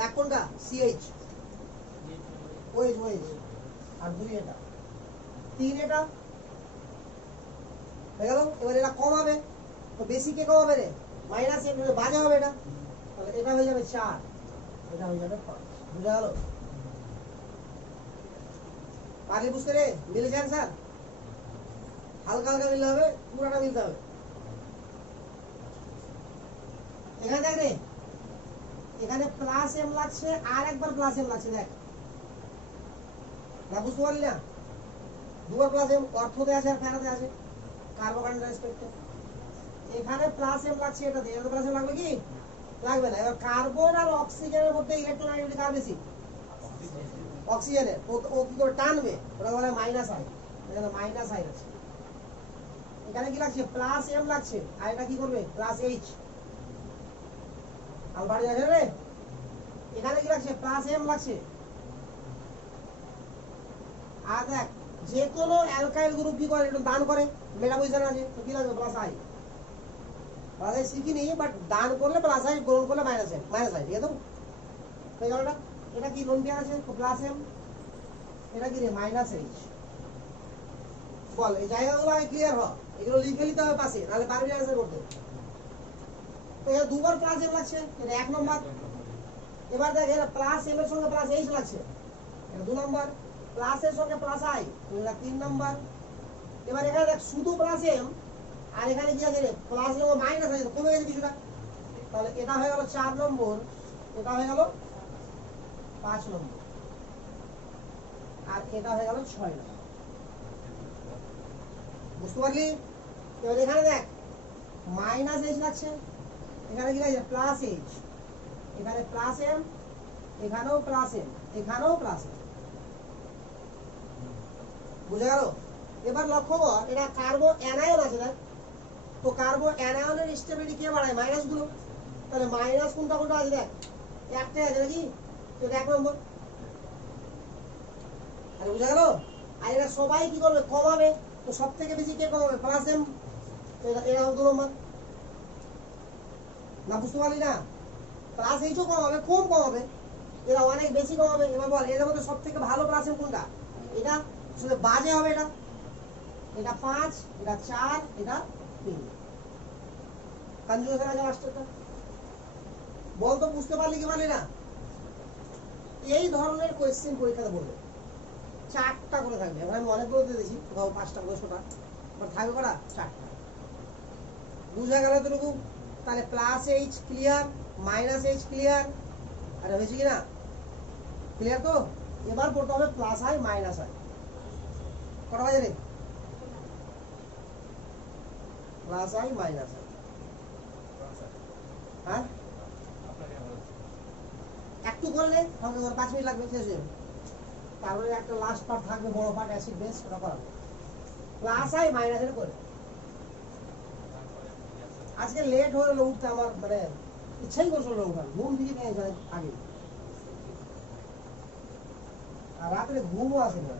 1 কোনটা? সিএইচ, ওএইচ ওএইচ, আর 2 এটা, 3 এটা হয়ে গেল। এবার এটা কমাবে, তো বেশি কে কমাবে রে? মাইনাস এম, বাজে হবে এটা। তাহলে এটা হয়ে যাবে 4, এটা হয়ে যাবে 5। বুঝা গেল? পারলে বুঝতে রে? মিলেছে অ্যান্সার? হালকা হালকা মিলতে হবে, পুরাটা মিলতে হবে। এখানে দেখ রে, এখানে প্লাস এম লাগছে, আর একবার প্লাস এম লাগছে, দেখ না, বুঝতে পারলি না? দুবার প্লাস এম, অর্থতে আছে আর প্যারাতে আছে, কার্বোকাইনের রেসপেক্টে। এখানে প্লাস এম লাগছে, এটাতে, এটাতে প্লাস এম লাগবে কি? লাগবে না। এবার কার্বন আর অক্সিজেনের মধ্যে ইলেকট্রোনেগেটিভিটি কার বেশি? অক্সিজেনের। ও কি করে টানবে? ওটা বলে মাইনাস আই। এখানে মাইনাস আই আছে। এখানে কি লাগছে? প্লাস এম লাগছে, আর এটা কি করবে? Plus H. আলবাড়ি আছে রে। এখানে কি লাগছে? প্লাস এম লাগছে। আর দেখ, যে কোনো অ্যালকাইল গ্রুপ কি করে? একটু দান করে, মেটাবলিজম আছে, তো কি লাগবে? Plus I. প্লাস আই শিখিনি, বাট দান করলে প্লাস আই, গ্রহণ করলে মাইনাস এম, মাইনাস আই, ঠিক আছে? তো এটা কি লোন পেয়ার আছে? তো প্লাস এম, এটা কি রে? Minus H. বল এই জায়গাগুলো আগে ক্লিয়ার হ, এগুলো লিখে নিতে হবে পাশে, নাহলে পারবি না অ্যান্সার করতে। তো এটা দুবার প্লাস এম লাগছে, এটা 1 নম্বর। এবার দেখ, এটা প্লাস এম এর সঙ্গে প্লাস এইচ লাগছে, এটা 2 নম্বর। প্লাস এর সঙ্গে প্লাস আই, এটা 3 নম্বর। এবার এখানে দেখ, শুধু প্লাস এম, আর এখানে কি আছে রে? প্লাস এম ও মাইনাস আছে, কমে গেছে কিছুটা। তাহলে এটা হয়ে গেল 4 নম্বর, এটা হয়ে গেল 5 নম্বর, আর এটা হয়ে গেল 6 নম্বর। বুঝতে পারলি? এবার এখানে দেখ, মাইনাস এইচ লাগছে, এখানে কি লাগছে? প্লাস এইচ, এখানে প্লাস এম, এখানেও প্লাস এম, এখানেও প্লাস এম। বুঝে গেল? এবার লক্ষ্য কর, এটা কার্বো অ্যানায়ন আছে না, তো কার্বো অ্যানায়নের স্টেবিলিটি কে বাড়ায়? মাইনাস গুলো। তাহলে মাইনাস কোনটা কোনটা আছে দেখ, একটাই আছে নাকি? তো 1 নম্বর। তাহলে বুঝা গেল? আর এরা সবাই কি করবে? কমাবে, তো সব থেকে বেশি কে কমাবে? প্লাস এম, এরা 2 নম্বর। না, বুঝতে পারলি না? প্লাস এইচও কমাবে, কম কমাবে, এরা অনেক বেশি কমাবে। এবার বল, এর মধ্যে সব থেকে ভালো প্লাস এম কোনটা? এটা শুধু বাজে হবে, এটা, এটা 5, এটা 4, এটা 3। কনজুগেশন আছে মাস্টারটা। বল তো বুঝতে পারলি কি পারলি না? এই ধরনের কোয়েশ্চেন পরীক্ষাতে বলবে 4টা করে থাকবে। এবার আমি অনেকগুলো দিয়ে দিয়েছি, কোথাও 5টা, কোথাও 6টা, বাট থাকবে কটা? 4টা। বুঝা গেল এতটুকু? তাহলে plus H clear, minus H clear, আরে হয়েছে কিনা? ক্লিয়ার তো? এবার পড়তে হবে প্লাস আই মাইনাস আই। কটা বাজে রে? Plus I minus I. হ্যাঁ, একটু করলে 5 মিনিট লাগবে, শেষ হয়ে যাবে। তারপরে একটা লাস্ট পার্ট থাকবে, বড় পার্ট, অ্যাসিড বেস, ওটা করাবো। প্লাস আই মাইনাস আই করে। আজকে লেট হয়ে গেল উঠতে, আমার মানে ইচ্ছাই করছিল না উঠার, ঘুম থেকে নিয়ে যায় আগে, আর রাত্রে ঘুমও আসে না।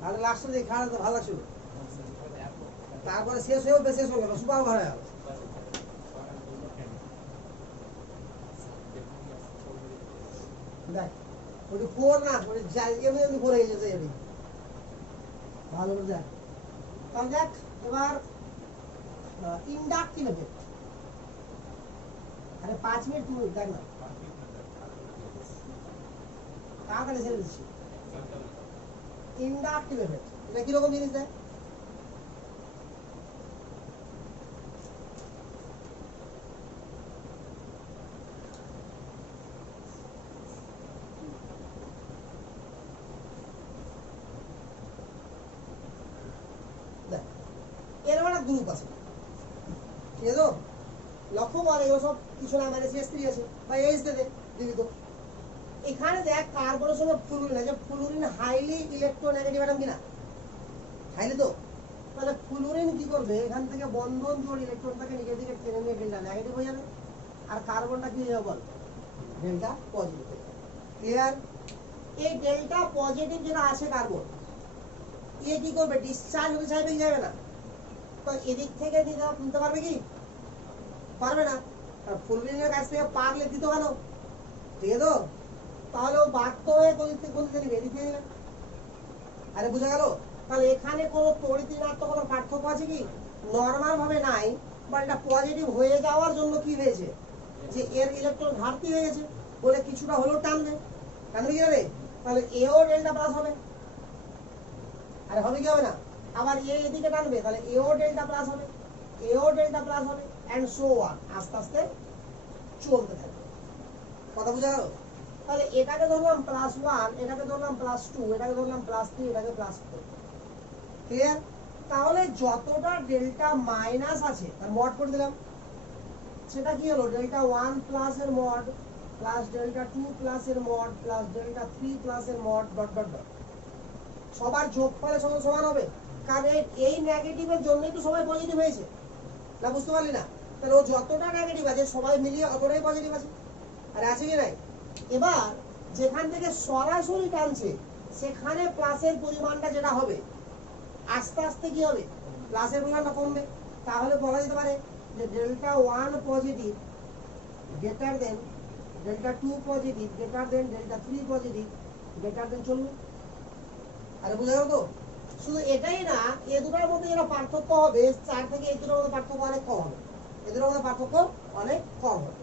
তাহলে লাস্টে দিয়ে খাওয়া তো ভালো লাগছিল, তারপরে শেষ হয়েও শেষ হয়ে গেল, সুপার ভালো গেল। দেখ ওটি 4 না, ওটি এমনি 4 হয়ে গেছে, এটি ভালো করে দেখ। তাহলে দেখ এবার ইন্ডাকটিভ এফেক্ট। আরে 5 মিনিট তুই দেখ না, তাড়াতাড়ি ছেড়ে দিচ্ছি। Inductive effect. এটা কিরকম জিনিস দেয়? এরকম একটা গ্রুপ আছে, ঠিক আছে? লক্ষ্য করে এগুলো সব কিছু না মানে CS3 আছে বা এইচ দিবি তো। এখানে দেখ কার্বনের সঙ্গে ফ্লুরিন আছে, ফ্লুরিন হাইলি ইলেকট্রোনেগেটিভ অ্যাটম কিনা? হাইলি তো। তাহলে ফ্লুরিন কি করবে, এখান থেকে বন্ধন জোড় ইলেকট্রনটাকে নিজের দিকে টেনে নিয়ে ডেল্টা নেগেটিভ হয়ে যাবে, আর কার্বনটা কি হয়ে যাবে বল, ডেল্টা পজিটিভ হয়ে যাবে। ক্লিয়ার? এই ডেল্টা পজিটিভ যেটা আছে কার্বন, এ কি করবে, ডিসচার্জ হতে চাইবে কি যাবে না? তো এদিক থেকে নিতে পারবে কি? পারবে না। আর ফ্লুরিনের কাছ থেকে পারলে দিত কেন? ঠিক আছে তো? তাহলে ও বাধ্য হয়ে কোন দিকে নিবে, এদিক থেকে নিবে। আরে বুঝা গেল? তাহলে এখানে কোনো তড়িৎ ঋণাত্মক কোনো পার্থক্য আছে কি? নরমাল ভাবে নাই, বাট এটা পজিটিভ হয়ে যাওয়ার জন্য কি হয়েছে, যে এর ইলেকট্রন ঘাটতি হয়ে গেছে বলে কিছুটা হলেও টানবে। টানবে কি হবে? তাহলে এও ডেল্টা প্লাস হবে। আরে হবে কি হবে না? আবার এ এদিকে টানবে, তাহলে এও ডেল্টা প্লাস হবে, এও ডেল্টা প্লাস হবে, এন্ড সো অন, আস্তে আস্তে চলতে থাকবে। কথা বুঝা গেল? তাহলে এটাকে ধরলাম +1, এটাকে ধরলাম +2, এটাকে ধরলাম +3, এটাকে +4। ক্লিয়ার? তাহলে যতটা ডেল্টা মাইনাস আছে তার মড করে দিলাম, সেটা কি হলো, ডেল্টা 1 প্লাস এর মড প্লাস ডেল্টা 2 প্লাস এর মড প্লাস ডেল্টা 3 প্লাস এর মড ডট ডট ডট। সবার যোগফলের সঙ্গে সমান হবে, কারণ এই নেগেটিভের জন্যই তো সবাই পজিটিভ হয়েছে না, বুঝতে পারলি না? তাহলে ও যতটা নেগেটিভ আছে সবাই মিলিয়ে অতটাই পজিটিভ আছে। আর আছে কি নাই? এবার যেখান থেকে সরাসরি টানছে সেখানে প্লাসের পরিমাণটা যেটা হবে, আস্তে আস্তে কি হবে, প্লাসের পরিমাণটা কমবে। তাহলে বলা যেতে পারে যে delta 1 positive greater than delta 2 positive greater than delta 3 positive greater দেন 40। আরে বুঝা গেল তো? শুধু এটাই না, এ দুটোর মধ্যে যেটা পার্থক্য হবে 4 থেকে এই দুটোর মধ্যে পার্থক্য অনেক কম হবে, এদের মধ্যে পার্থক্য অনেক কম হবে।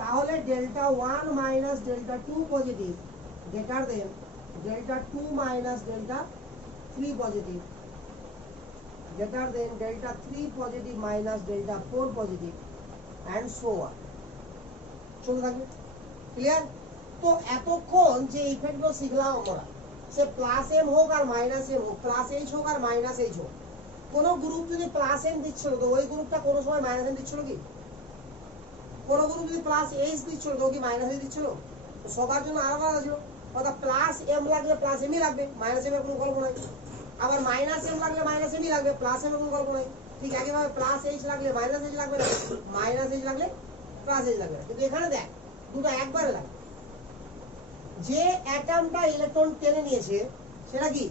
তাহলে delta 1 minus delta 2 positive greater than delta 2 minus delta 3 positive greater than delta 3 positive minus delta 4 positive and so on, চলতে থাকবে। ক্লিয়ার? তো এতক্ষণ যে ইফেক্টগুলো শিখলাম আমরা, সে প্লাস এম হোক আর মাইনাস এম হোক, প্লাস এইচ হোক আর মাইনাস এইচ হোক, কোন গ্রুপ যদি প্লাস এম দিচ্ছিল তো ওই গ্রুপটা কোনো সময় মাইনাস এম দিচ্ছিল কি? কোন গ্রুপ যদি প্লাস এইচ দিচ্ছিল তো কি মাইনাস এইচ দিচ্ছিল? সবার জন্য আলাদা আলাদা ছিল। অর্থাৎ প্লাস এম লাগলে প্লাস এমই লাগবে, মাইনাস এম এর কোনো গল্প নাই। আবার মাইনাস এম লাগলে মাইনাস এমই লাগবে, প্লাস এম এর কোনো গল্প নাই। ঠিক একইভাবে প্লাস এইচ লাগলে মাইনাস এইচ লাগবে না, মাইনাস এইচ লাগলে প্লাস এইচ লাগবে না। কিন্তু এখানে দেখ দুটো একবারে লাগে। যে অ্যাটমটা ইলেকট্রন টেনে নিয়েছে সেটা কি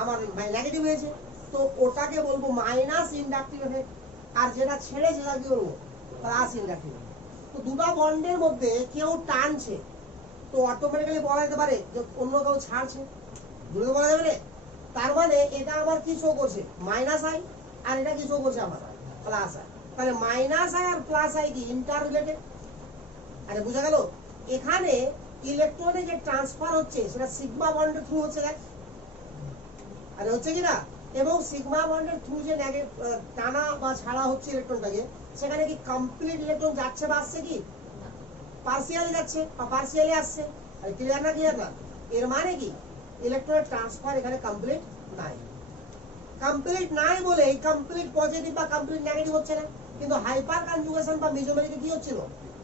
আমার নেগেটিভ হয়েছে, তো ওটাকে বলবো মাইনাস ইন্ডাকটিভ এফেক্ট। আর যেটা ছেড়ে সেটা কি বলবো, প্লাস ইন্ডাকটিভ। তো দুটো বন্ডের মধ্যে কেউ টানছে তো অটোমেটিক্যালি বলা যেতে পারে যে অন্য কেউ ছাড়ছে, দুটো বলা যাবে না। তার মানে এটা আমার কি শো করছে, মাইনাস আই, আর এটা কি শো করছে আমার প্লাস আই। তাহলে মাইনাস আই আর প্লাস আই কি ইন্টার রিলেটেড। আরে বুঝা গেল? এখানে ইলেকট্রনে যে ট্রান্সফার হচ্ছে সেটা সিগমা বন্ডের থ্রু হচ্ছে, দেখ আরে হচ্ছে কি না? এবং সিগমা বন্ডের থ্রু যে টানা বা ছাড়া হচ্ছে ইলেকট্রনটাকে, সেখানে কি কমপ্লিট ইলেকট্রন যাচ্ছে বা আসছে কি? পার্সিয়ালি যাচ্ছে বা পার্সিয়ালি আসছে। আরে ক্লিয়ার না? ক্লিয়ার না? এর মানে কি ইলেকট্রনের ট্রান্সফার এখানে কমপ্লিট নাই। কমপ্লিট নাই বলে এই কমপ্লিট পজিটিভ বা কমপ্লিট নেগেটিভ হচ্ছে না, কিন্তু হাইপার কনজুগেশন বা মেজোমেরিতে কি হচ্ছিল,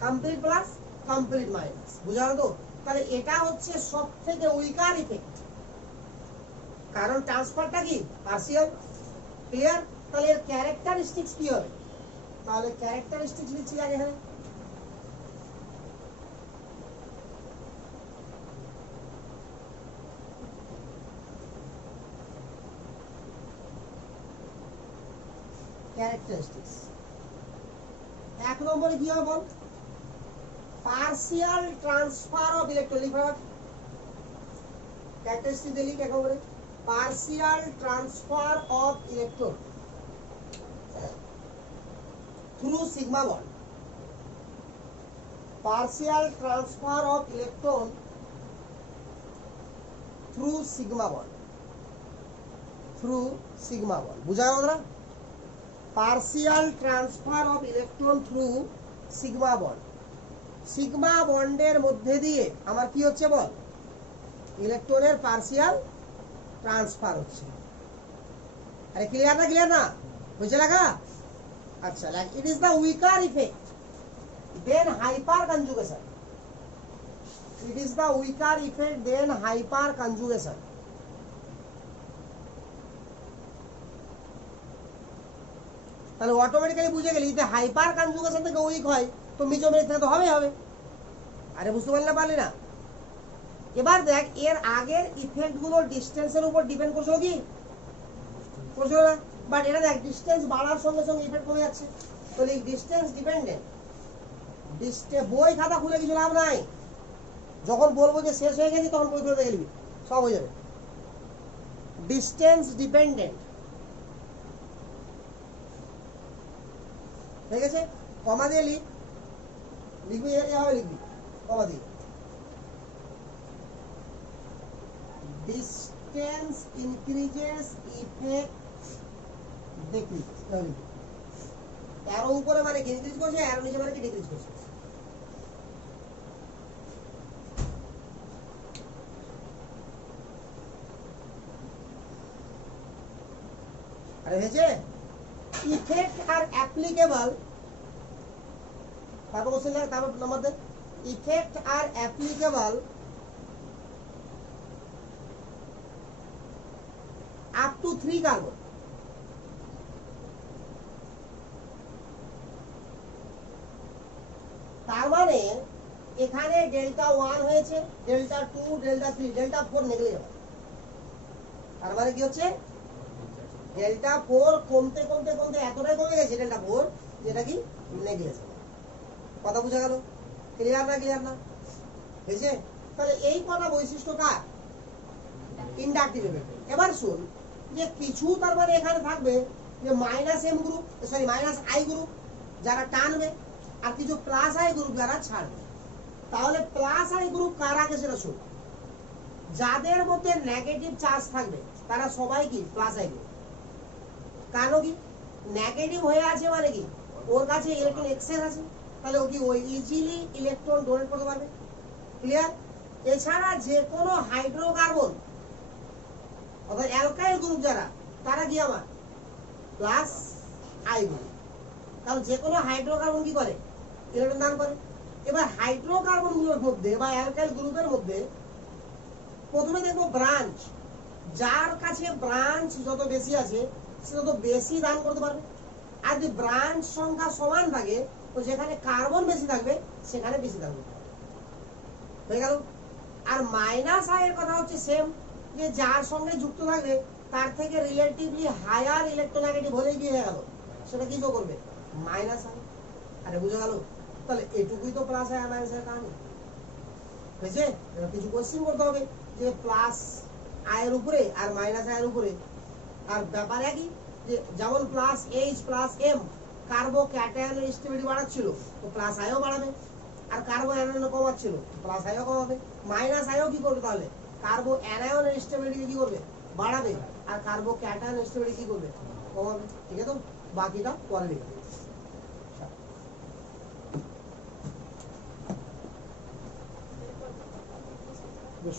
কমপ্লিট প্লাস কমপ্লিট মাইনাস। বুঝা গেল তো? তাহলে এটা হচ্ছে সবথেকে উইকার ইফেক্ট, কারণ ট্রান্সফারটা কি পার্সিয়াল। ক্লিয়ার? তাহলে এর ক্যারেক্টারিস্টিক্স কি হবে? তাহলে ক্যারেক্টারিস্টিক্স লিখছি আগে এখানে। ক্যারেক্টারিস্টিক্স 1 নম্বরে কি হবে বল, পার্সিয়াল ট্রান্সফার অফ ইলেকট্রন। লিখা ক্যারেক্টারিস্টিক্স দিলি একেবারে, partial transfer of electron through sigma bond. Partial transfer of electron through sigma bond, through sigma bond. বুঝা গেল না? Partial transfer of electron through sigma bond. Sigma বন্ডের মধ্যে দিয়ে আমার কি হচ্ছে বল? ইলেকট্রনের পার্সিয়াল ট্রান্সফার হচ্ছে। আরে ক্লিয়ার না? ক্লিয়ার না? বুঝে লেখা? আচ্ছা, like it is the weaker effect than hyperconjugation. It is the weaker effect than hyperconjugation. তাহলে অটোমেটিক্যালি বুঝে গেলি যে হাইপার কনজুগেশন থেকে উইক হয় তো মিজোমেরিক থেকে তো হবেই হবে। আরে বুঝতে পারলে পারলি না? এবার দেখ এর আগের ইফেক্ট গুলো ডিস্টেন্সের উপর ডিপেন্ড করছিল কি? করছিল না? বাট এটা দেখ ডিস্টেন্স বাড়ার সঙ্গে সঙ্গে ইফেক্ট কমে যাচ্ছে। তাহলে এই ডিস্টেন্স ডিপেন্ডেন্ট। বই খাতা খুলে কিছু লাভ নাই। যখন বলবো যে শেষ হয়ে গেছে তখন বই খুলে গেলি সব হয়ে যাবে। ডিস্টেন্স ডিপেন্ডেন্ট হয়ে গেছে। কমা দিয়ে লিখবি এভাবে লিখবি কমা দিয়ে। Distance increases effect decreases. Arrow উপরে মানে কি ইনক্রিজ করছে, অ্যারো নিচে মানে কি ডিক্রিজ করছে। আরে হয়েছে? ইফেক্ট আর অ্যাপ্লিকেবল, তারপর কোশ্চেন দেখ, তারপর নাম্বার দে। Effect are applicable up to 3 carbon. তার মানে এখানে ডেল্টা 1 হয়েছে, ডেল্টা 2, ডেল্টা 3, ডেল্টা 4 নেগলিজেবল। তার মানে কি হচ্ছে? ডেল্টা 4 কমতে কমতে কমতে এতটাই কমে গেছে ডেল্টা 4 যেটা কি নেগলিজেবল। কথা বুঝা গেল? ক্লিয়ার না? ক্লিয়ার না? বুঝছে? তাহলে এই কটা বৈশিষ্ট্য কার? Inductive effect. এবার শুন যে কিছু তার মানে এখানে থাকবে যে minus M group, sorry minus I group যারা টানবে, আর কিছু প্লাস আই গ্রুপ যারা ছাড়বে। তাহলে প্লাস আই গ্রুপ কার আগে সেটা শুন। যাদের মধ্যে নেগেটিভ চার্জ থাকবে তারা সবাই কি প্লাস আই গ্রুপ। কারণ কি নেগেটিভ হয়ে আছে মানে কি ওর কাছে ইলেকট্রন এক্সেস আছে, তাহলে ও কি ওই ইজিলি ইলেকট্রন ডোনেট করতে পারবে। ক্লিয়ার? এছাড়া যে কোনো হাইড্রোকার্বন অর্থাৎ অ্যালকাইল গ্রুপ যারা, তারা কি আমার প্লাস আই গ্রুপ। কারণ যে কোনো হাইড্রোকার্বন কি করে? ইলেকট্রন দান করে। এবার হাইড্রোকার্বন গুলোর মধ্যে বা অ্যালকাইল গ্রুপের মধ্যে প্রথমে দেখবো ব্রাঞ্চ। যার কাছে ব্রাঞ্চ যত বেশি আছে সে তত বেশি দান করতে পারবে। আর যদি ব্রাঞ্চ সংখ্যা সমান থাকে তো যেখানে কার্বন বেশি থাকবে সেখানে বেশি দান করতে পারবে। হয়ে গেল? আর মাইনাস আই এর কথা হচ্ছে সেম, যে যার সঙ্গে যুক্ত থাকবে তার থেকে রিলেটিভলি হায়ার ইলেকট্রোনেগেটিভ হলেই কি হয়ে গেল, সেটা কি করবে? Minus I. আরে বুঝে গেল? তাহলে এটুকুই তো প্লাস আই আর মাইনাস আই কাহিনী। বুঝছে? কিছু কোশ্চেন করতে হবে যে প্লাস আয়ের উপরে আর মাইনাস আয়ের উপরে। আর ব্যাপার একই, যে যেমন plus H plus M কার্বো ক্যাটায়নের stability বাড়াচ্ছিল তো প্লাস আইও বাড়াবে, আর কার্বো অ্যানায়ন কমাচ্ছিল প্লাস আইও কমাবে। মাইনাস আইও কি করবে? তাহলে কার্বো অ্যানায়নের স্টেবিলিটি কি করবে? বাড়াবে, আর কার্বো ক্যাটায়নের স্টেবিলিটি কি করবে? কমাবে। ঠিক আছে? তো বাকিটা পরে লিখবে। Yes,